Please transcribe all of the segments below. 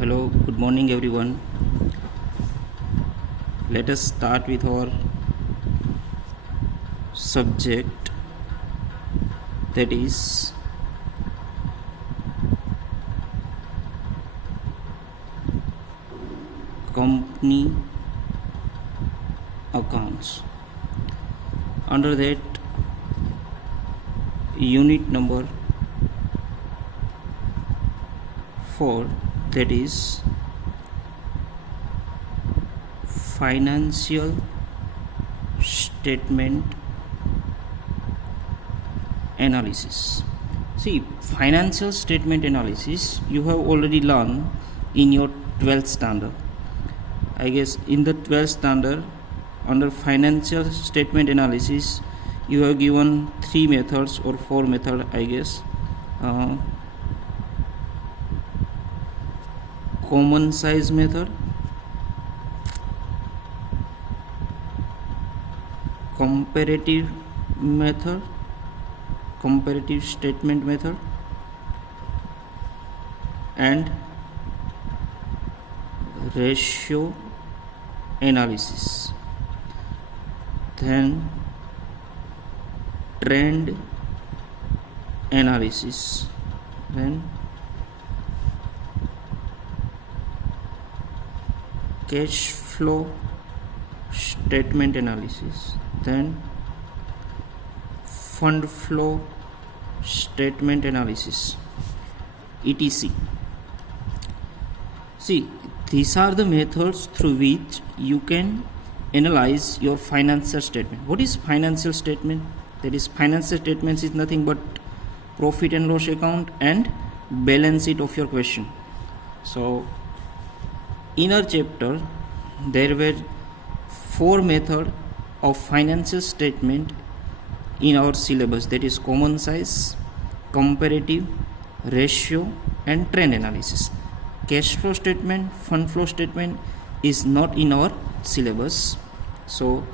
Hello, good morning everyone. Let us start with our subject, that is company accounts. Under that, unit number 4, that is financial statement analysis. See, financial statement analysis you have already learned in your 12th standard. I guess in the 12th standard, under financial statement analysis, you have given 3 methods or 4 methods, I guess. Common size method, comparative method, comparative statement method, and ratio analysis. Then trend analysis, then cash flow statement analysis, then fund flow statement analysis, etc. See, these are the methods through which you can analyze your financial statement. What is financial statement? That is, financial statements is nothing but profit and loss account and balance sheet of your question. So in our chapter there were 4 methods of financial statement in our syllabus, that is common size, comparative, ratio and trend analysis. Cash flow statement, fund flow statement is not in our syllabus. So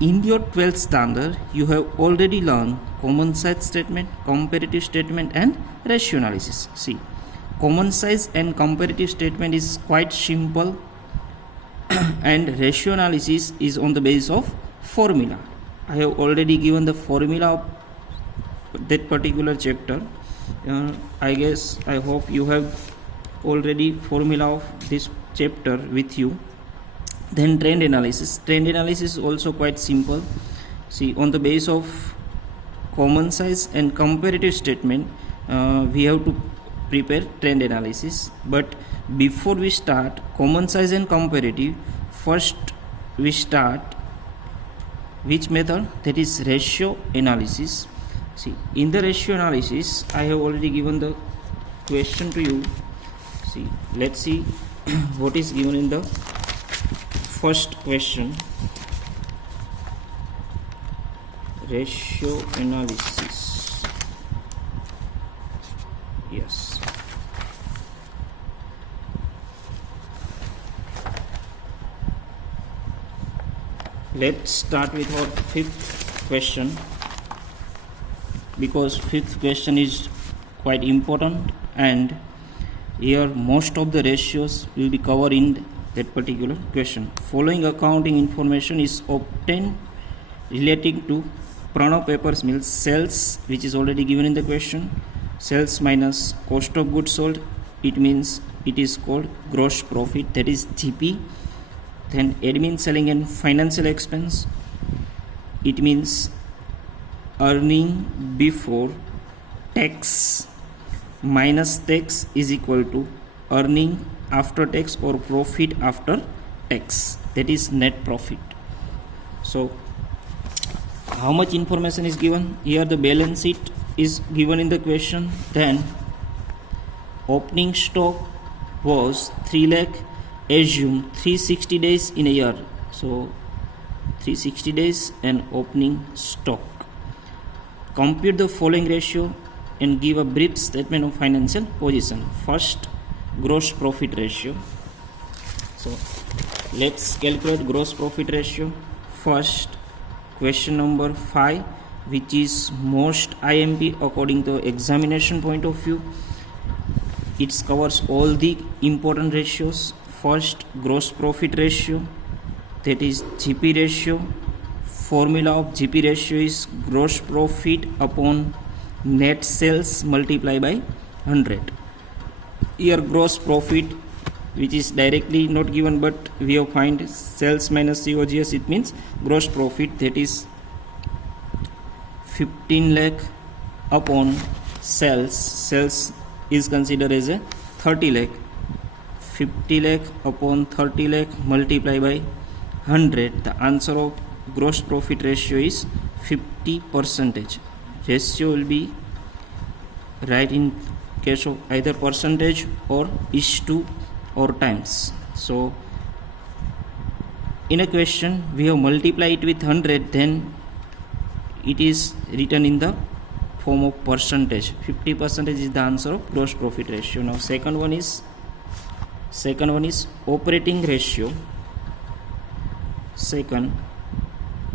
in your 12th standard you have already learned common size statement, comparative statement and ratio analysis. See, common size and comparative statement is quite simple and ratio analysis is on the basis of formula. I have already given the formula of that particular chapter. I hope you have already formula of this chapter with you. Then trend analysis. Trend analysis is also quite simple. See, on the basis of common size and comparative statement, we have to prepare trend analysis. But before we start common size and comparative, first we start which method? That is ratio analysis. See, in the ratio analysis I have already given the question to you. See, let's see what is given in the first question. Ratio analysis. Yes. Let's start with our 5th question, because 5th question is quite important and here most of the ratios will be covered in that particular question. Following accounting information is obtained relating to Pranav Papers Mills sales, which is already given in the question. Sales minus cost of goods sold, it means it is called gross profit, that is GP. Then admin, selling and financial expense, it means earning before tax minus tax is equal to earning after tax or profit after tax, that is net profit. So how much information is given here? The balance sheet is given in the question. Then opening stock was 3 lakh, assume 360 days in a year, so 360 days and opening stock. Compute the following ratio and give a brief statement of financial position. First, gross profit ratio. So let's calculate gross profit ratio. First, question number 5, which is most IMP according to examination point of view. it covers all the important ratios. First, gross profit ratio, that is GP ratio. Formula of GP ratio is gross profit upon net sales multiplied by 100. Here gross profit, which is directly not given, but we have find sales minus COGS, it means gross profit, that is 15 lakh upon sales is considered as a 30 lakh. 50 lakh upon 30 lakh multiplied by 100. The answer of gross profit ratio is 50%. Ratio will be right in case of either percentage or is to or times. So in a question we have multiplied it with 100, then it is written in the form of percentage. 50% is the answer of gross profit ratio. Now second one is operating ratio. Second,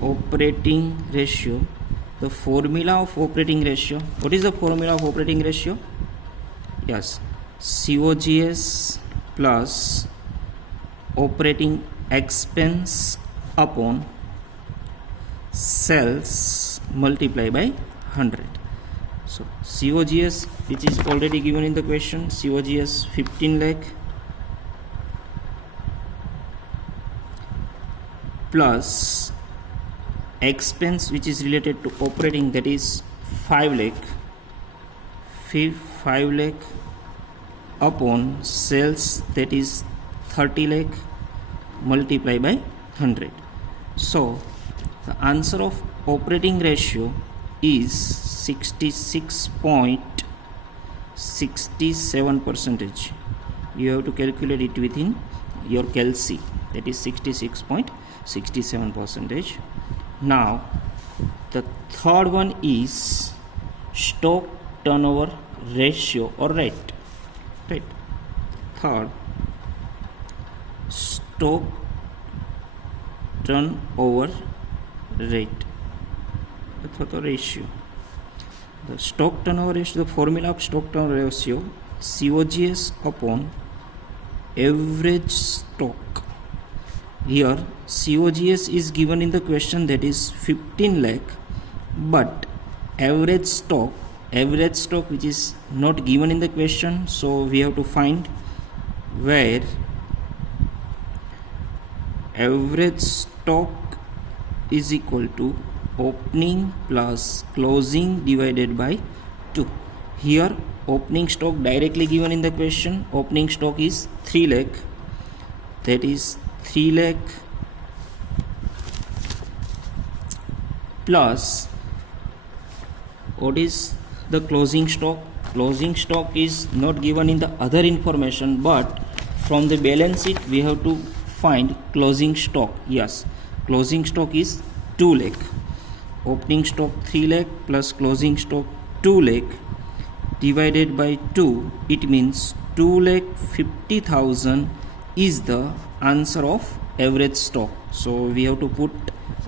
operating ratio. The formula of operating ratio. What is the formula of operating ratio? Yes, COGS plus operating expense upon sales multiplied by 100. So COGS, which is already given in the question, COGS 15 lakh plus expense which is related to operating, that is 5 lakh upon sales, that is 30 lakh multiplied by 100. So the answer of operating ratio is 66.67%. You have to calculate it within your CalC, that is 66.67%. Now the third one is stock turnover ratio or rate. Third, stock turnover rate अथवा ratio. The stock turnover ratio, the formula of stock turnover ratio, COGS upon average stock. Here COGS is given in the question, that is 15 lakh, but average stock which is not given in the question, so we have to find where average stock is equal to opening plus closing divided by 2. Here opening stock directly given in the question. Opening stock is 3 lakh, that is 3 lakh plus what is the closing stock. Closing stock is not given in the other information, but from the balance sheet we have to find closing stock. Yes, closing stock is 2 lakh. Opening stock 3 lakh plus closing stock 2 lakh divided by 2, it means 2,50,000 is the answer of average stock. So we have to put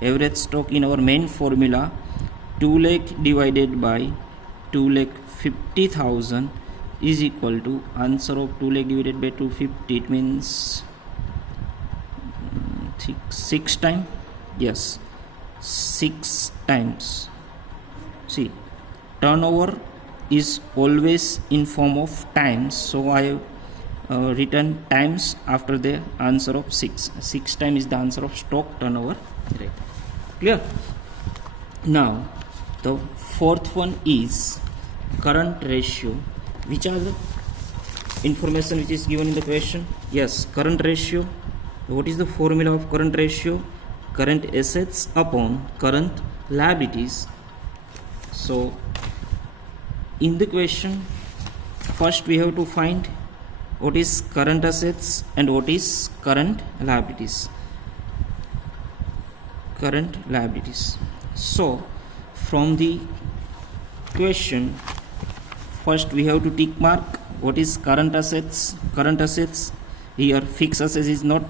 average stock in our main formula. 2 lakh divided by 2,50,000 is equal to answer of 2 lakh divided by 250, it means 6 times. Yes, 6 times. See, turnover is always in form of times, so I have written times after the answer of 6. 6 times is the answer of stock turnover rate. Clear? Now the fourth one is current ratio. Which are the information which is given in the question? Yes, current ratio. What is the formula of current ratio? Current assets upon current liabilities. So in the question, first we have to find what is current assets and what is current liabilities. So from the question, first we have to tick mark what is current assets. Here fixed assets is not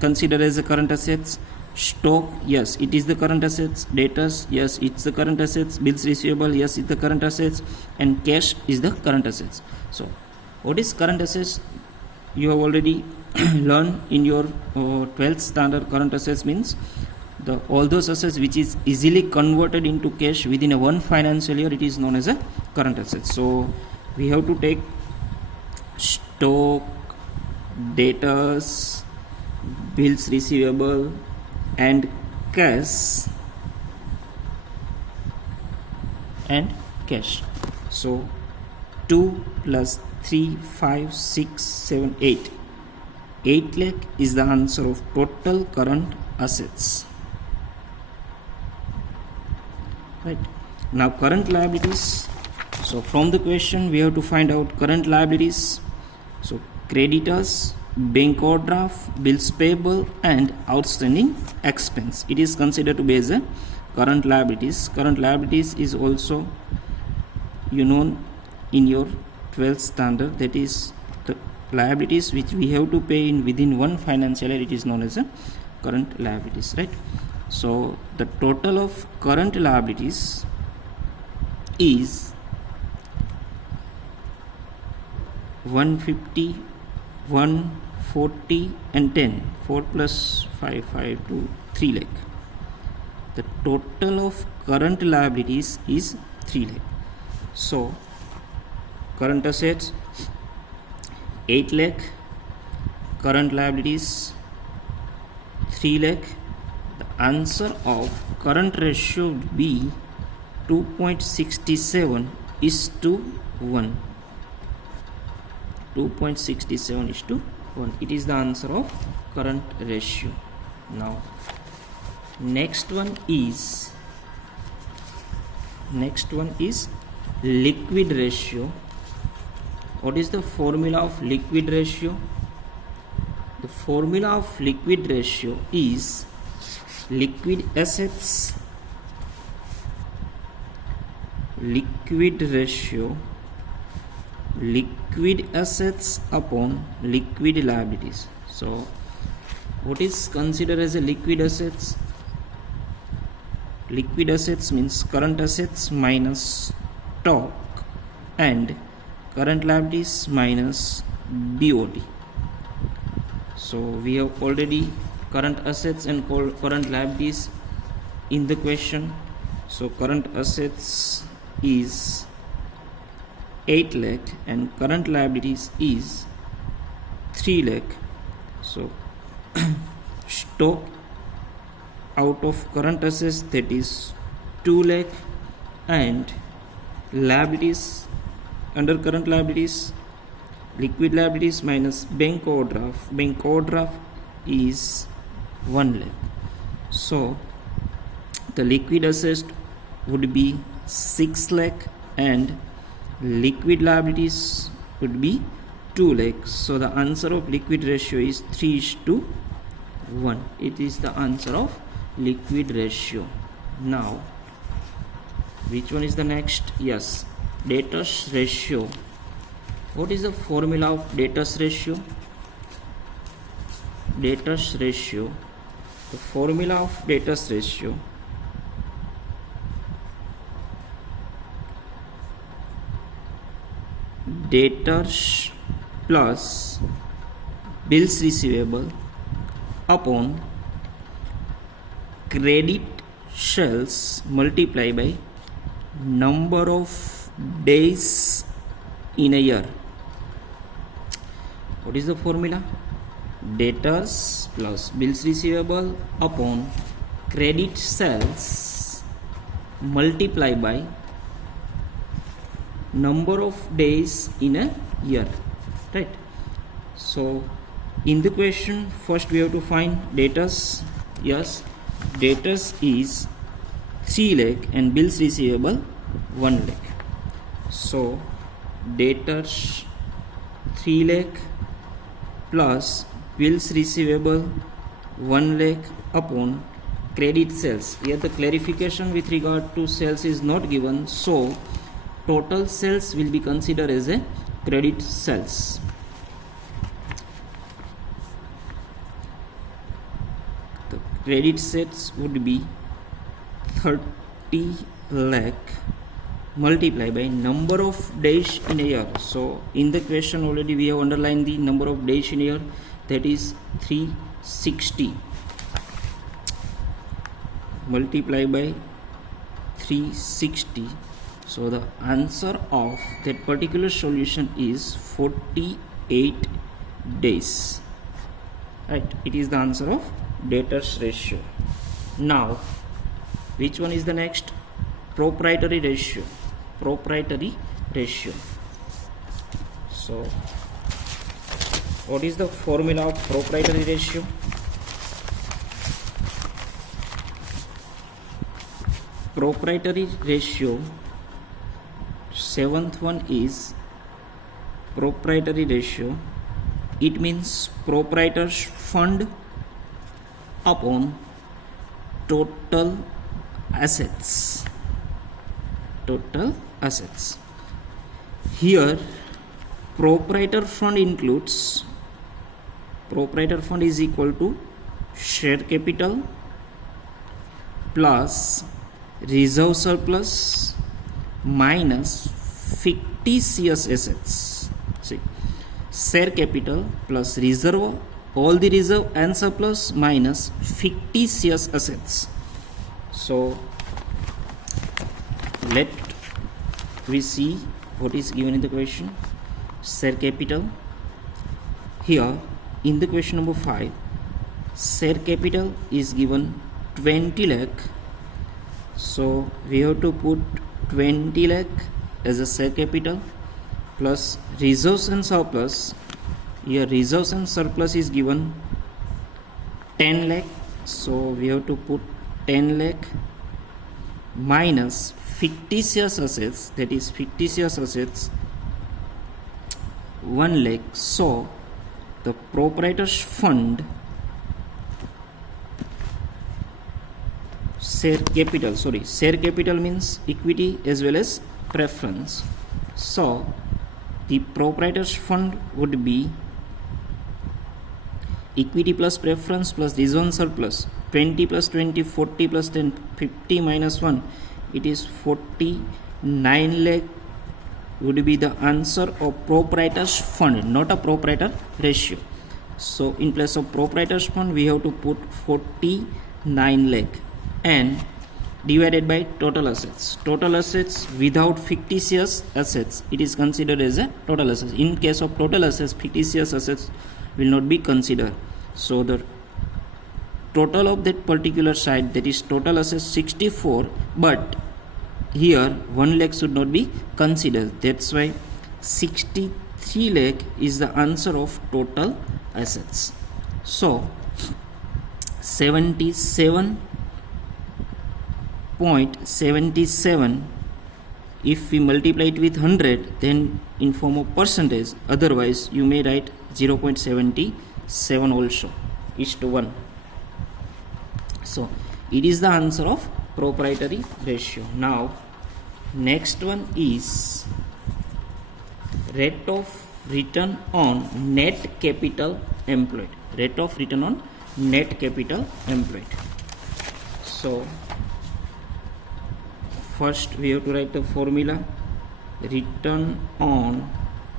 considered as a current assets. Stock, yes, it is the current assets. Debtors, yes, it's the current assets. Bills receivable, yes, it's the current assets. And cash is the current assets. So What is current assets? You have already learned in your 12th standard. Current assets means all those assets which is easily converted into cash within a one financial year. It is known as a current assets. So we have to take stock, debtors, bills receivable, and cash. So 2 plus 3, 5, 6, 7, 8. 8 lakh is the answer of total current assets. Right. Now current liabilities. So from the question we have to find out current liabilities. So creditors, bank overdraft, bills payable, and outstanding expense. It is considered to be as a current liabilities. Current liabilities is also in your 12th standard. That is the liabilities which we have to pay in within one financial year. It is known as a current liabilities, right? So the total of current liabilities is 150, 140 and 10. 4 plus 5, 5 to 3 lakh. The total of current liabilities is 3 lakh. So current assets 8 lakh, current liabilities 3 lakh. The answer of current ratio would be 2.67 is to 1. 2.67 is to 1. It is the answer of current ratio. Now next one is liquid ratio. What is the formula of liquid ratio? The formula of liquid ratio is liquid assets upon liquid liabilities. So what is considered as a liquid assets? Liquid assets means current assets minus stock and current liabilities minus BOD. So we have already current assets and current liabilities in the question. So current assets is 8 lakh and current liabilities is 3 lakh. So stock out of current assets, that is 2 lakh, and liabilities under current liabilities, liquid liabilities minus bank overdraft is 1 lakh. So the liquid assets would be 6 lakh and liquid liabilities would be 2 lakh. So the answer of liquid ratio is 3:1. It is the answer of liquid ratio. Now which one is the next? Yes, debtors ratio. What is the formula of debtors ratio? The formula of debtors ratio debtors plus bills receivable upon credit sales multiplied by number of days in a year. What is the formula? Debtors plus bills receivable upon credit sales multiplied by number of days in a year, right? So in the question first we have to find debtors. Yes, debtors is 3 lakh and bills receivable 1 lakh. So debtors 3 lakh plus bills receivable 1 lakh upon credit sales. Here the clarification with regard to sales is not given, so total sales will be considered as a credit sales. The credit sales would be 30 lakh multiply by number of days in a year. So in the question already we have underlined the number of days in a year, that is 360. Multiply by 360. So the answer of that particular solution is 48 days. Right, it is the answer of debtors ratio. Now which one is the next? Proprietary ratio. Proprietary ratio. So what is the formula of proprietary ratio? Proprietary ratio, seventh one is proprietary ratio. It means proprietor's fund upon total assets. Total assets. Here proprietor fund includes, proprietor fund is equal to share capital plus reserve surplus minus fictitious assets. See, share capital plus reserve, all the reserve and surplus minus fictitious assets. So let we see what is given in the question. Share capital. Here in the question number 5, share capital is given 20 lakh. So we have to put 20 lakh as a share capital plus reserves and surplus. Here reserves and surplus is given 10 lakh. So we have to put 10 lakh minus fictitious assets, that is fictitious assets 1 lakh. So the proprietor's fund share capital means equity as well as preference. So the proprietor's fund would be equity plus preference plus reserve surplus, 20 plus 20, 40 plus 10, 50 minus 1, it is 49 lakh would be the answer of proprietor's fund, not a proprietor ratio. So in place of proprietor's fund we have to put 49 lakh and divided by total assets. Total assets without fictitious assets, it is considered as a total assets. In case of total assets, fictitious assets will not be considered. So the total of that particular side, that is total assets 64, but here 1 lakh should not be considered. That's why 63 lakh is the answer of total assets. So 77.77, if we multiply it with 100 then in form of percentage, otherwise you may write 0.77 also is to 1. So it is the answer of proprietary ratio. Now next one is rate of return on net capital employed. Rate of return on net capital employed. So first we have to write the formula. Return on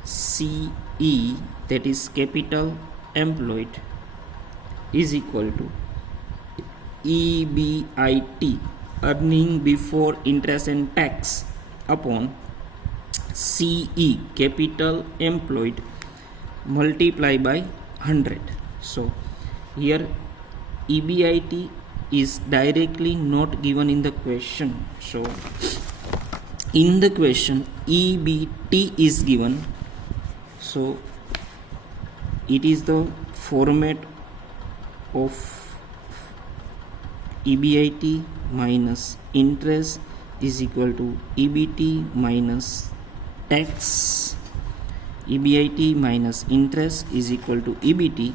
CE, that is capital employed, is equal to EBIT, earning before interest and tax, upon CE, capital employed, multiply by 100. So here EBIT is directly not given in the question. So in the question EBT is given. So it is the format of EBIT minus interest is equal to EBT minus tax. EBIT minus interest is equal to EBT.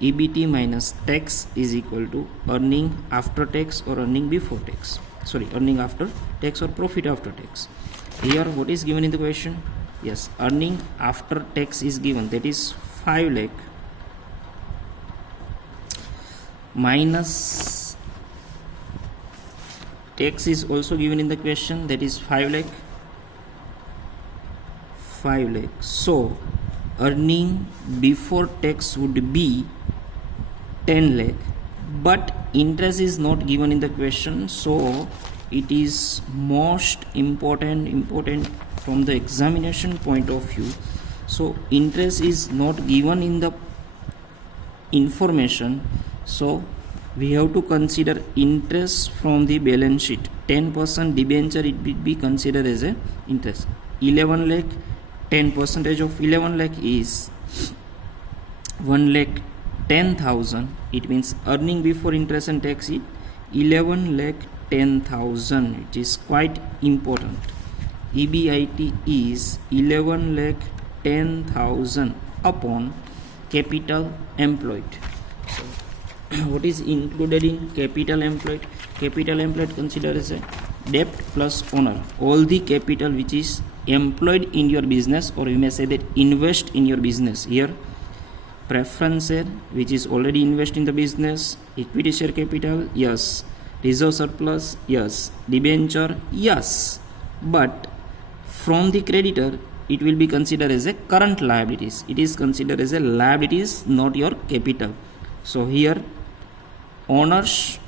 EBT minus tax is equal to earning after tax or earning before tax. Sorry, earning after tax or profit after tax. Here what is given in the question? Yes, earning after tax is given, that is 5 lakh minus tax is also given in the question, that is 5 lakh. 5 lakh. So earning before tax would be 10 lakh, but interest is not given in the question, so it is most important from the examination point of view. So interest is not given in the information, so we have to consider interest from the balance sheet. 10% debenture, it will be considered as a interest. 11 lakh, 10% of 11 lakh is 1 lakh 10,000. It means earning before interest and tax is 11 lakh 10,000. It is quite important. EBIT is 11 lakh 10,000 upon capital employed. So what is included in capital employed? Capital employed considered as a debt plus owner. All the capital which is employed in your business, or you may say that invest in your business. Here preference share, which is already invested in the business. Equity share capital, yes. Reserve surplus, yes. Debenture, yes. But from the creditor, it will be considered as a current liabilities. It is considered as a liabilities, not your capital. So here owners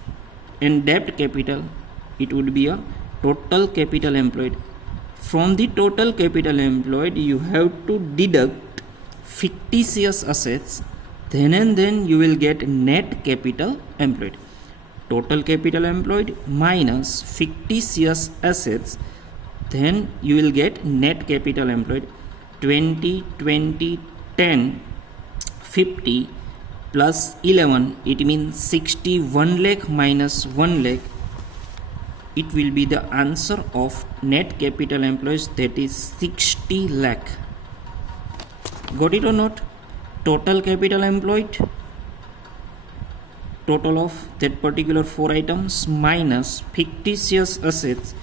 and debt capital, it would be a total capital employed. From the total capital employed, you have to deduct fictitious assets, then and then you will get net capital employed. Total capital employed minus fictitious assets, then you will get net capital employed. 20, 20, 10, 50 plus 11, it means 61 lakh minus 1 lakh. It will be the answer of net capital employed, that is 60 lakh. Got it or not? Total capital employed, total of that particular 4 items minus fictitious assets,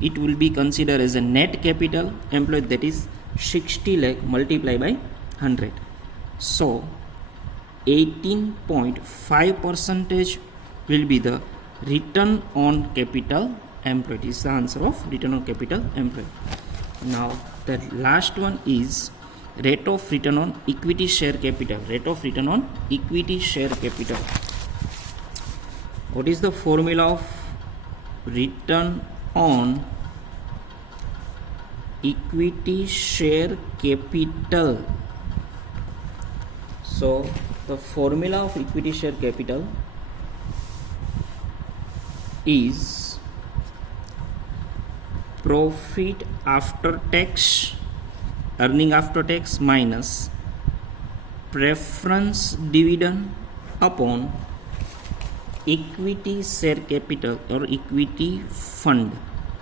it will be considered as a net capital employed, that is 60 lakh multiplied by 100. So 18.5% will be the return on capital employed. Is the answer of return on capital employed. Now the last one is rate of return on equity share capital. Rate of return on equity share capital. What is the formula of return on equity share capital? So the formula of equity share capital is profit after tax, earning after tax minus preference dividend upon equity share capital or equity fund.